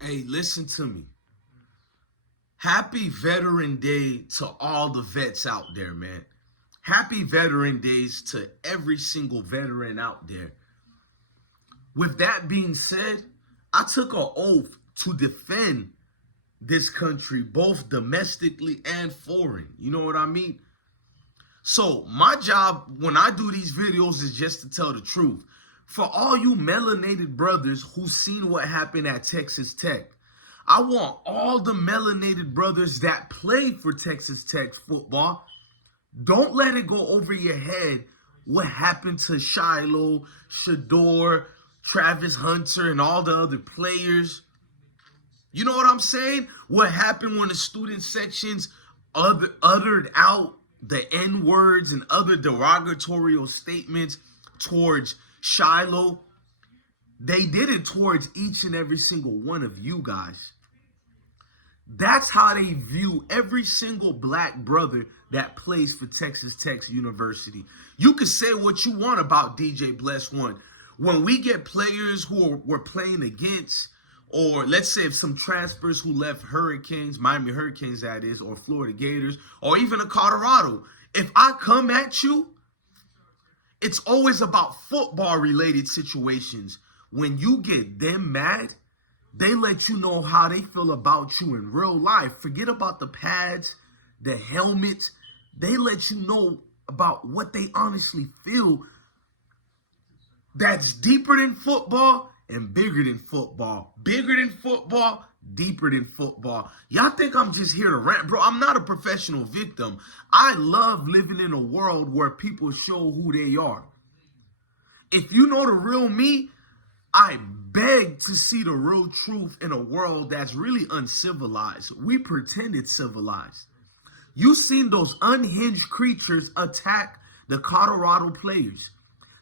Hey, listen to me. Happy Veteran Day to all the vets out there, man. Happy Veteran Days to every single veteran out there. With that being said, I took an oath to defend this country, both domestically and foreign. You know what I mean? So my job when I do these videos is just to tell the truth. For all you melanated brothers who've seen what happened at Texas Tech, I want all the melanated brothers that play for Texas Tech football. Don't let it go over your head what happened to Shiloh, Shador, Travis Hunter, and all the other players. You know what I'm saying? What happened when the student sections uttered out the N-words and other derogatory statements towards Shiloh? They did it towards each and every single one of you guys. That's how they view every single black brother that plays for Texas Tech University. You can say what you want about DJ Bless One. When we get players who we're playing against, or let's say if some transfers who left Hurricanes, Miami Hurricanes that is, or Florida Gators, or even a Colorado, if I come at you, it's always about football related situations. When you get them mad, they let you know how they feel about you in real life. Forget about the pads, the helmets. They let you know about what they honestly feel. That's deeper than football and bigger than football. Bigger than football, deeper than football. Y'all think I'm just here to rant? Bro, I'm not a professional victim. I love living in a world where people show who they are. If you know the real me, I beg to see the real truth in a world that's really uncivilized. We pretend it's civilized. You seen those unhinged creatures attack the Colorado players.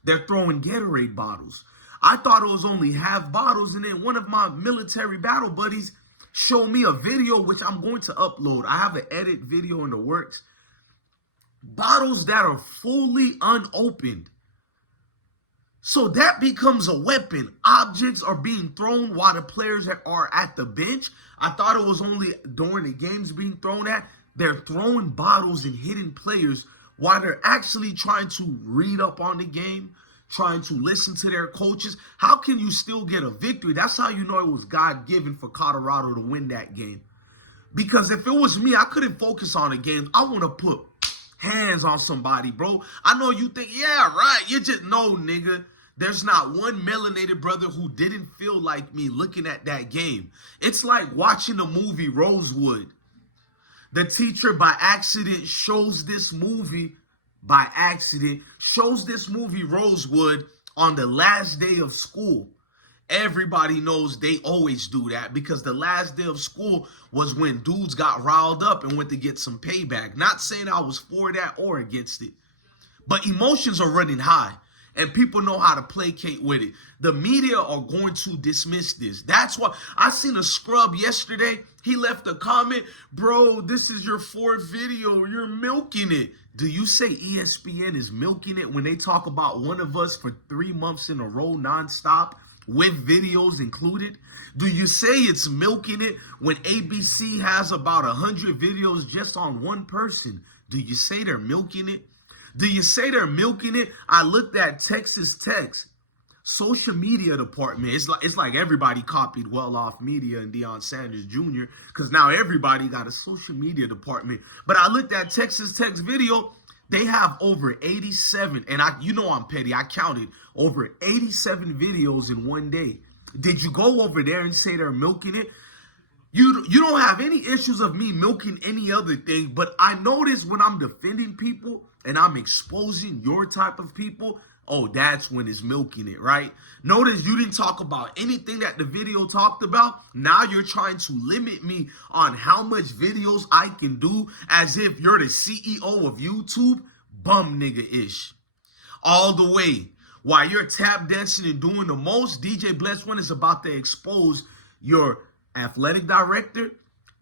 They're throwing Gatorade bottles. I thought it was only half bottles, and then one of my military battle buddies showed me a video, which I'm going to upload. I have an edit video in the works. Bottles that are fully unopened. So that becomes a weapon. Objects are being thrown while the players are at the bench. I thought it was only during the games being thrown at. They're throwing bottles and hitting players while they're actually trying to read up on the game, trying to listen to their coaches. How can you still get a victory? That's how you know it was God-given for Colorado to win that game. Because if it was me, I couldn't focus on the game. I want to put hands on somebody, bro. I know you think, yeah, right. You just know, nigga. There's not one melanated brother who didn't feel like me looking at that game. It's like watching the movie Rosewood. The teacher by accident shows this movie Rosewood on the last day of school. Everybody knows they always do that because the last day of school was when dudes got riled up and went to get some payback. Not saying I was for that or against it, but emotions are running high. And people know how to placate with it. The media are going to dismiss this. That's why I seen a scrub yesterday. He left a comment, bro, this is your fourth video. You're milking it. Do you say ESPN is milking it when they talk about one of us for 3 months in a row nonstop with videos included? Do you say it's milking it when ABC has about 100 videos just on one person? Do you say they're milking it? Do you say they're milking it? I looked at Texas Tech's social media department. It's like everybody copied Well-Off Media and Deion Sanders Jr. because now everybody got a social media department. But I looked at Texas Tech's video. They have over 87, and you know I'm petty. I counted over 87 videos in one day. Did you go over there and say they're milking it? You don't have any issues of me milking any other thing, but I notice when I'm defending people and I'm exposing your type of people, oh, that's when it's milking it, right? Notice you didn't talk about anything that the video talked about. Now you're trying to limit me on how much videos I can do as if you're the CEO of YouTube. Bum nigga-ish. All the way. While you're tap dancing and doing the most, DJ Bless One is about to expose your athletic director.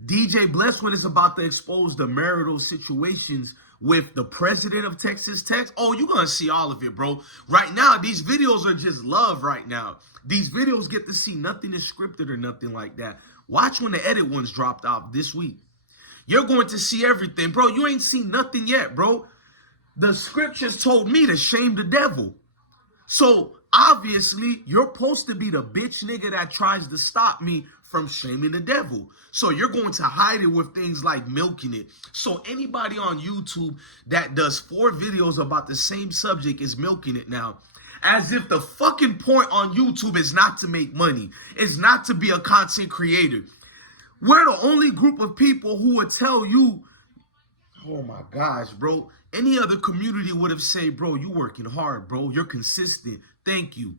DJ Bless One is about to expose the marital situations with the president of Texas Tech. Oh, you're going to see all of it, bro. Right now, these videos are just love right now. These videos get to see nothing is scripted or nothing like that. Watch when the edit ones dropped off this week. You're going to see everything. Bro, you ain't seen nothing yet, bro. The scriptures told me to shame the devil. So, obviously, you're supposed to be the bitch nigga that tries to stop me from shaming the devil. So you're going to hide it with things like milking it. So anybody on YouTube that does 4 videos about the same subject is milking it now. As if the fucking point on YouTube is not to make money. It's not to be a content creator. We're the only group of people who would tell you, oh my gosh, bro. Any other community would have said, bro, you working hard, bro. You're consistent. Thank you.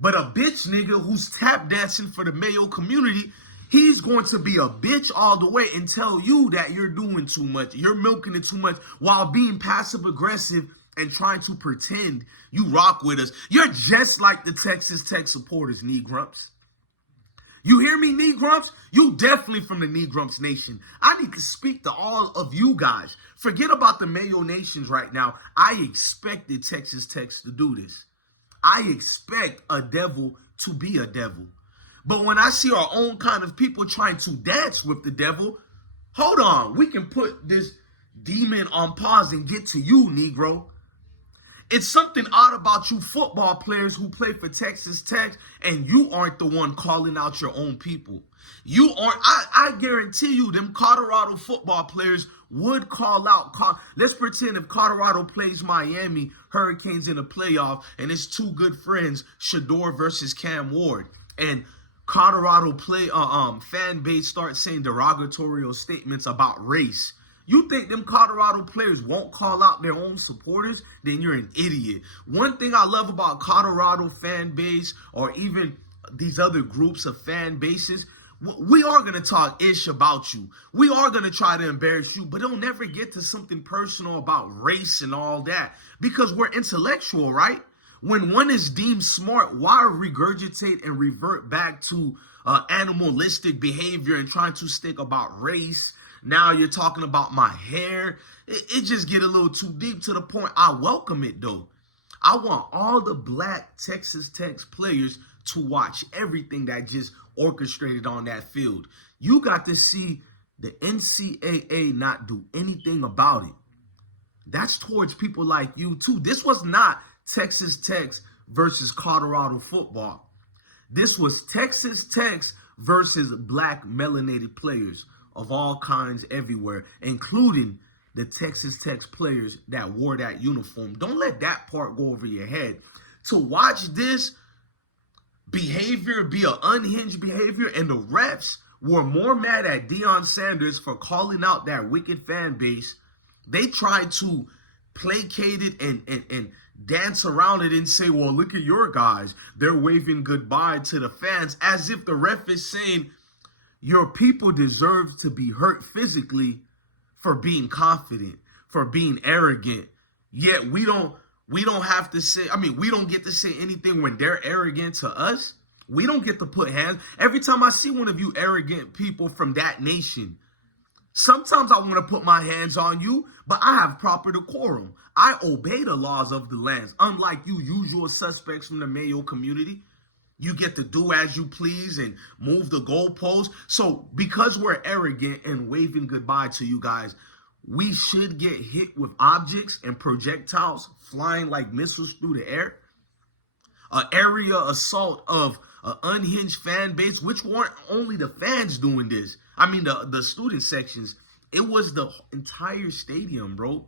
But a bitch nigga who's tap dancing for the Mayo community, he's going to be a bitch all the way and tell you that you're doing too much. You're milking it too much while being passive aggressive and trying to pretend you rock with us. You're just like the Texas Tech supporters, knee grumps. You hear me, knee grumps? You definitely from the knee grumps nation. I need to speak to all of you guys. Forget about the Mayo nations right now. I expected Texas Tech to do this. I expect a devil to be a devil. But when I see our own kind of people trying to dance with the devil, hold on, we can put this demon on pause and get to you, Negro. It's something odd about you football players who play for Texas Tech and you aren't the one calling out your own people. You aren't. I guarantee you them Colorado football players would call out. Let's pretend if Colorado plays Miami Hurricanes in the playoff and it's 2 good friends, Shador versus Cam Ward, and Colorado fan base starts saying derogatory statements about race. You think them Colorado players won't call out their own supporters? Then you're an idiot. One thing I love about Colorado fan base or even these other groups of fan bases, we are going to talk ish about you. We are going to try to embarrass you, but it'll never get to something personal about race and all that because we're intellectual, right? When one is deemed smart, why regurgitate and revert back to animalistic behavior and trying to stick about race? Now you're talking about my hair. It just get a little too deep to the point. I welcome it, though. I want all the black Texas Tech players to watch everything that just orchestrated on that field. You got to see the NCAA not do anything about it. That's towards people like you, too. This was not Texas Tech versus Colorado football. This was Texas Tech versus black melanated players of all kinds everywhere, including the Texas Tech players that wore that uniform. Don't let that part go over your head. To watch this behavior be an unhinged behavior, and the refs were more mad at Deion Sanders for calling out that wicked fan base. They tried to placate it and dance around it and say, well, look at your guys. They're waving goodbye to the fans, as if the ref is saying, your people deserve to be hurt physically for being confident, for being arrogant. Yet we don't have to say, we don't get to say anything when they're arrogant to us. We don't get to put hands. Every time I see one of you arrogant people from that nation, sometimes I want to put my hands on you, but I have proper decorum. I obey the laws of the land. Unlike you usual suspects from the Mayo community, you get to do as you please and move the goalposts. So because we're arrogant and waving goodbye to you guys, we should get hit with objects and projectiles flying like missiles through the air. An area assault of an unhinged fan base, which weren't only the fans doing this. The student sections. It was the entire stadium, bro.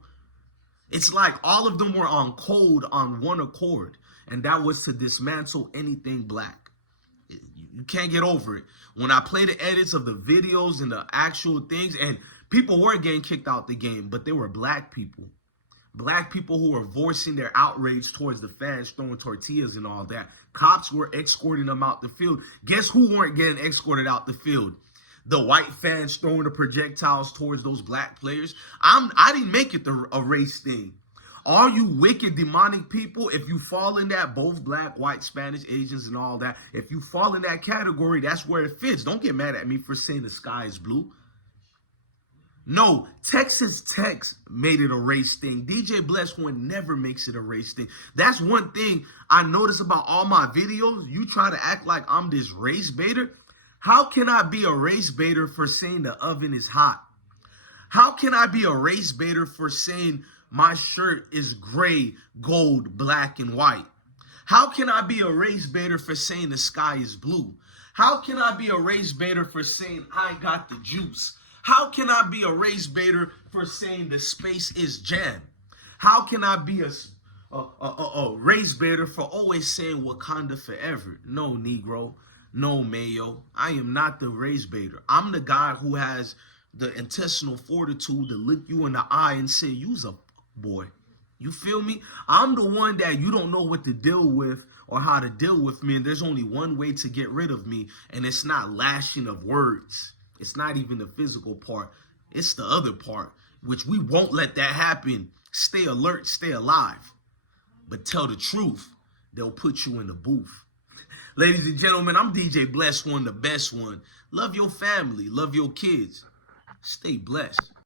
It's like all of them were on code on one accord. And that was to dismantle anything black. You can't get over it. When I play the edits of the videos and the actual things, and people were getting kicked out the game, but they were black people. Black people who were voicing their outrage towards the fans, throwing tortillas and all that. Cops were escorting them out the field. Guess who weren't getting escorted out the field? The white fans throwing the projectiles towards those black players. I didn't make it a race thing. All you wicked, demonic people, if you fall in that, both black, white, Spanish, Asians, and all that, if you fall in that category, that's where it fits. Don't get mad at me for saying the sky is blue. No, Texas Tech made it a race thing. DJ Bless One never makes it a race thing. That's one thing I notice about all my videos. You try to act like I'm this race baiter. How can I be a race baiter for saying the oven is hot? How can I be a race baiter for saying my shirt is gray, gold, black, and white? How can I be a race baiter for saying the sky is blue? How can I be a race baiter for saying I got the juice? How can I be a race baiter for saying the space is jam? How can I be a race baiter for always saying Wakanda forever? No, Negro. No, Mayo. I am not the race baiter. I'm the guy who has the intestinal fortitude to look you in the eye and say, you's a boy. You feel me? I'm the one that you don't know what to deal with or how to deal with me. And there's only one way to get rid of me. And it's not lashing of words. It's not even the physical part. It's the other part, which we won't let that happen. Stay alert, stay alive. But tell the truth. They'll put you in the booth. Ladies and gentlemen, I'm DJ Bless One, the best one. Love your family. Love your kids. Stay blessed.